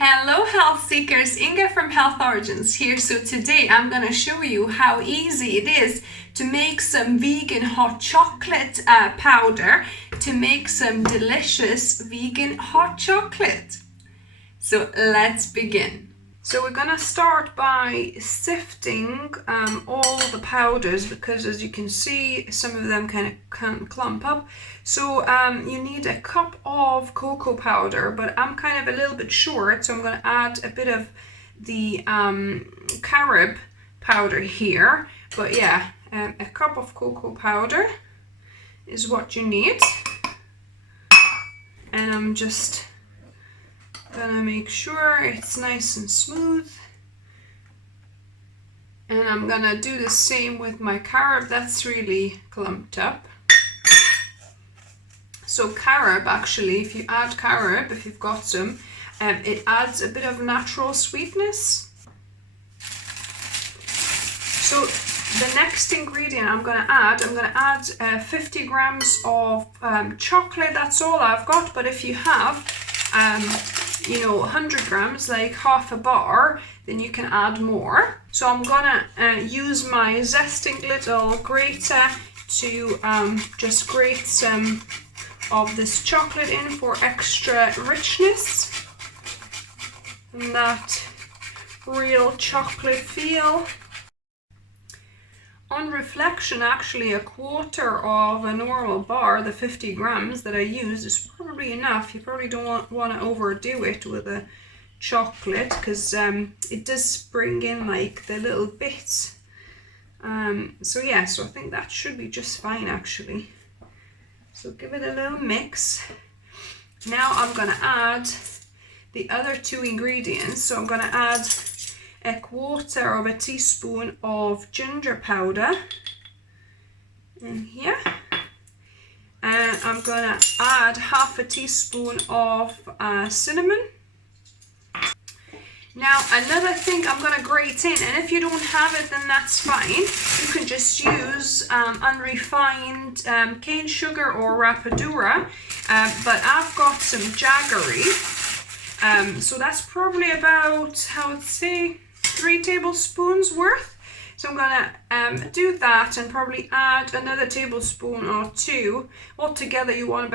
Hello health seekers, Inga from Health Origins here. So today I'm going to show you how easy it is to make some vegan hot chocolate powder to make some delicious vegan hot chocolate. So let's begin. So we're going to start by sifting all the powders because as you can see some of them kind of can clump up. So you need a cup of cocoa powder, but I'm kind of a little bit short, so I'm going to add a bit of the carob powder here. But yeah, a cup of cocoa powder is what you need. And I'm just gonna make sure it's nice and smooth. And I'm gonna do the same with my carob, that's really clumped up. So carob, actually, if you add carob, if you've got some, it adds a bit of natural sweetness. So the next ingredient I'm going to add 50 grams of chocolate. That's all I've got, but if you have 100 grams, like half a bar, then you can add more. So I'm gonna use my zesting little grater to just grate some of this chocolate in for extra richness and that real chocolate feel. On reflection, actually a quarter of a normal bar, the 50 grams that I use, is probably enough. You probably don't want to overdo it with a chocolate because it does bring in like the little bits. So I think that should be just fine actually. So give it a little mix. Now I'm going to add the other two ingredients. So I'm going to add a quarter of a teaspoon of ginger powder in here, and I'm gonna add half a teaspoon of cinnamon. Now another thing I'm gonna grate in, and if you don't have it then that's fine, you can just use unrefined cane sugar or rapadura, but I've got some jaggery, so that's probably about, I would say, 3 tablespoons worth. So I'm gonna do that and probably add another tablespoon or 2. Altogether you want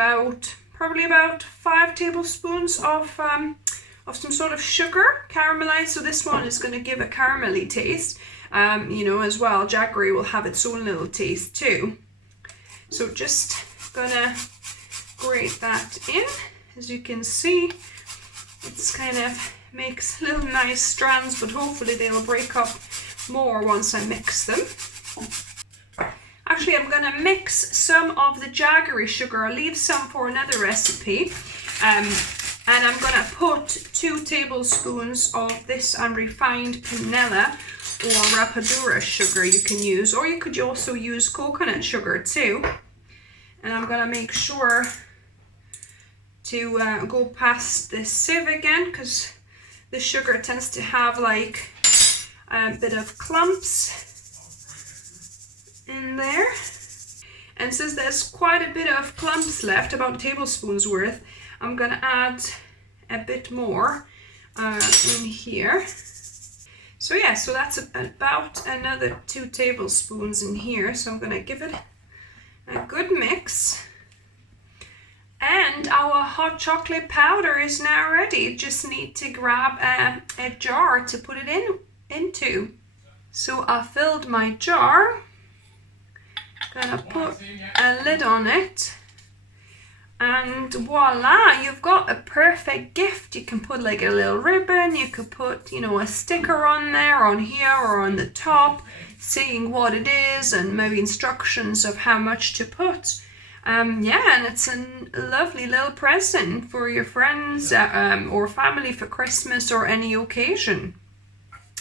probably about 5 tablespoons of some sort of sugar, caramelized. So this one is going to give a caramelly taste, as well. Jaggery will have its own little taste too. So just gonna grate that in. As you can see, it's kind of makes little nice strands, but hopefully they'll break up more once I mix them. Actually, I'm going to mix some of the jaggery sugar. I'll leave some for another recipe. And I'm going to put 2 tablespoons of this unrefined panela or rapadura sugar you can use, or you could also use coconut sugar too. And I'm going to make sure to go past the sieve again because the sugar tends to have like a bit of clumps in there. And since there's quite a bit of clumps left, about a tablespoon's worth, I'm gonna add a bit more in here. So that's about another 2 tablespoons in here. So I'm gonna give it a good mix. And our hot chocolate powder is now ready. Just need to grab a jar to put it into. So I filled my jar. Gonna put a lid on it. And voila, you've got a perfect gift. You can put like a little ribbon. You could put, a sticker on there, on here or on the top, saying what it is and maybe instructions of how much to put. And it's a lovely little present for your friends or family for Christmas or any occasion.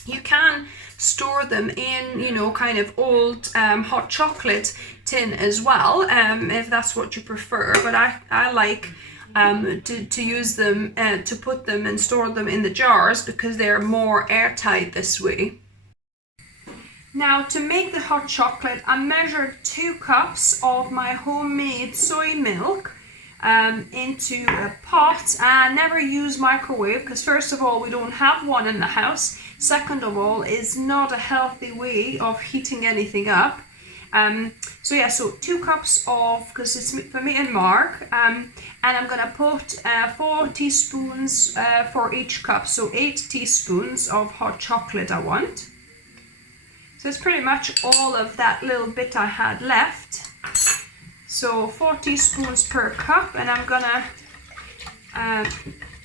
You can store them in, kind of old hot chocolate tin as well, if that's what you prefer. But I like to use them, to put them and store them in the jars because they're more airtight this way. Now to make the hot chocolate, I measured 2 cups of my homemade soy milk. into a pot, and never use microwave because first of all we don't have one in the house. Second of all, it's not a healthy way of heating anything up. So yeah, so 2 cups of, because it's for me and Mark, and I'm gonna put 4 teaspoons for each cup, so 8 teaspoons of hot chocolate I want. So it's pretty much all of that little bit I had left. So 4 teaspoons per cup, and I'm gonna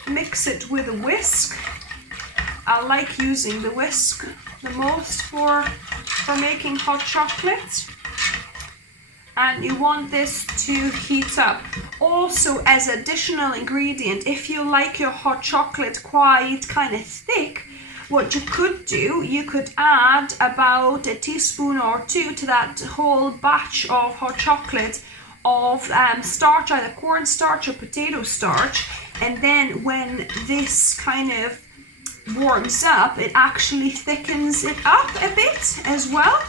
mix it with a whisk. I like using the whisk the most for making hot chocolate. And you want this to heat up. Also, as additional ingredient, if you like your hot chocolate quite kind of thick, what you could do, you could add about a teaspoon or 2 to that whole batch of hot chocolate of starch, either cornstarch or potato starch, and then when this kind of warms up, it actually thickens it up a bit as well.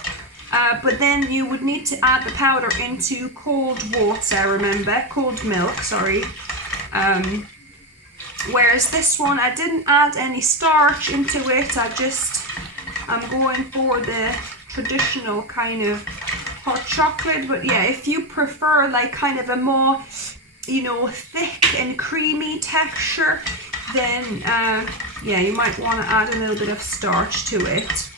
But then you would need to add the powder into cold water, remember, cold milk, sorry. Whereas this one, I didn't add any starch into it, I'm going for the traditional kind of hot chocolate. But yeah, if you prefer like kind of a more, you know, thick and creamy texture, then yeah, you might want to add a little bit of starch to it.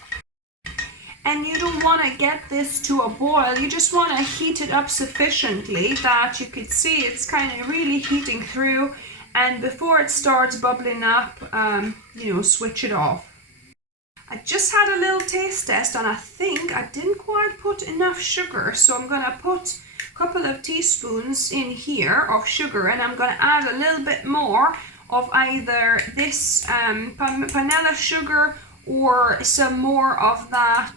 And you don't want to get this to a boil, you just want to heat it up sufficiently that you could see it's kind of really heating through, and before it starts bubbling up, you know, switch it off. I just had a little taste test and I think I didn't quite put enough sugar, so I'm going to put a couple of teaspoons in here of sugar, and I'm going to add a little bit more of either this panela sugar or some more of that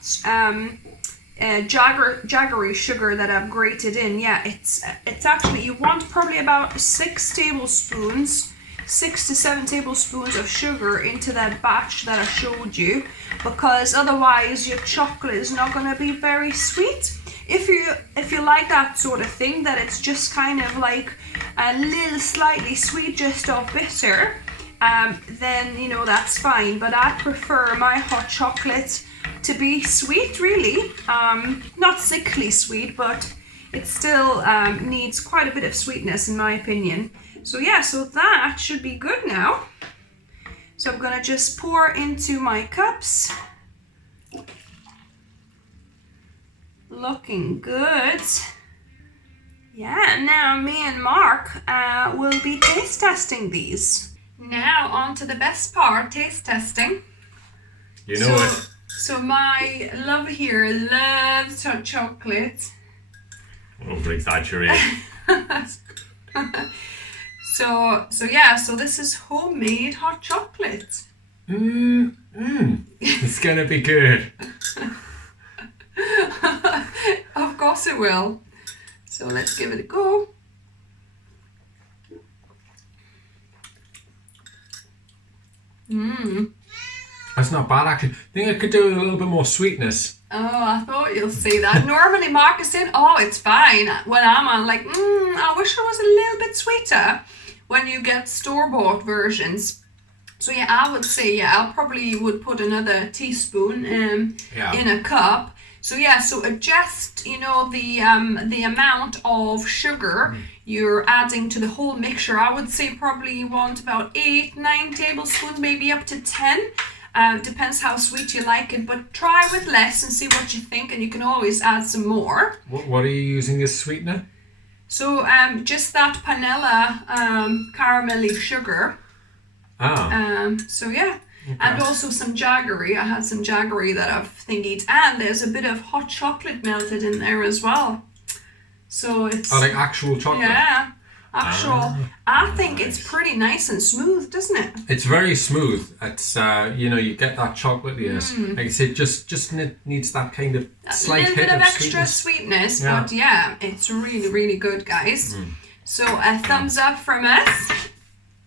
jaggery sugar that I've grated in. Yeah, it's actually, you want probably about 6 to 7 tablespoons of sugar into that batch that I showed you, because otherwise your chocolate is not going to be very sweet. If you like that sort of thing, that it's just kind of like a little slightly sweet, just of bitter, then you know that's fine. But I prefer my hot chocolate to be sweet, really, not sickly sweet, but it still needs quite a bit of sweetness in my opinion. So yeah, so that should be good now. So I'm gonna just pour into my cups. Looking good. Yeah, now me and Mark will be taste testing these. Now on to the best part, taste testing. You know it. So my love here loves hot chocolate. Over-exaggerate. So yeah, so this is homemade hot chocolate. It's gonna be good. Of course it will. So let's give it a go. That's not bad actually. I think I could do with a little bit more sweetness. Oh, I thought you'll say that. Normally Mark is saying, oh, it's fine. When I'm on like, I wish it was a little bit sweeter when you get store-bought versions. So yeah, I would say, yeah, I probably would put another teaspoon in a cup. So yeah, so adjust, you know, the amount of sugar you're adding to the whole mixture. I would say probably you want about 8-9 tablespoons, maybe up to 10. Depends how sweet you like it, but try with less and see what you think, and you can always add some more. What are you using as sweetener? So just that panela caramelly sugar. So yeah. Okay. And also some jaggery. I had some jaggery that I've thingied, and there's a bit of hot chocolate melted in there as well. So it's like actual chocolate. Yeah, actual. I think it's pretty nice and smooth, doesn't it? It's very smooth. It's you know, you get that chocolatiness. Like I said, just needs that kind of slight hit of extra sweetness. Yeah. But yeah, it's really, really good, guys. So a thumbs up from us.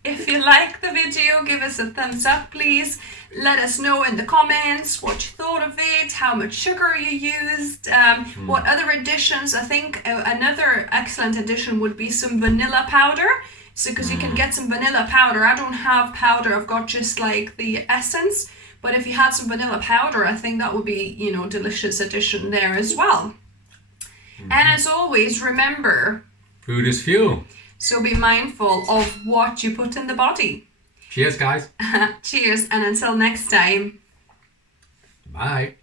If you like the video, give us a thumbs up, please. Let us know in the comments what you thought of it, how much sugar you used, what other additions. I think another excellent addition would be some vanilla powder. So because you can get some vanilla powder. I don't have powder, I've got just like the essence. But if you had some vanilla powder, I think that would be, you know, delicious addition there as well. And as always, remember, food is fuel. So be mindful of what you put in the body. Cheers, guys. Cheers, and until next time. Bye.